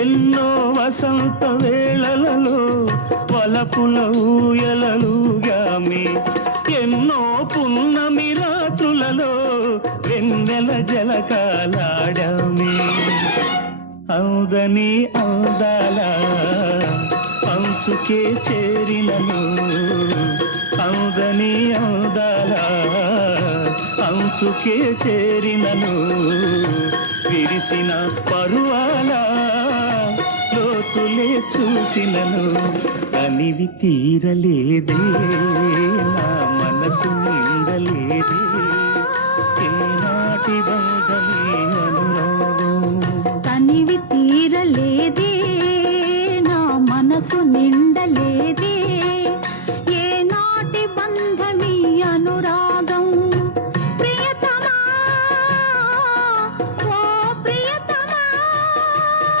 ఎన్నో వసంత వేళలలో వలపుల ఊయలలుగామి, ఎన్నో పున్నమి రాత్రులలో వెన్నెల జలకాలాడామి. అందని అందాల అంచుకే చేరినను, అందని అందాల అంచుకే చేరినను, విరిసిన పరువాల లోతులే చూసినను, అనివి తీరలేదే నా మనసు నిండలేదే, ఏనాటి బంధమే అనురాగం. తనివి తీరలేదే నా మనసు నిండలేదే,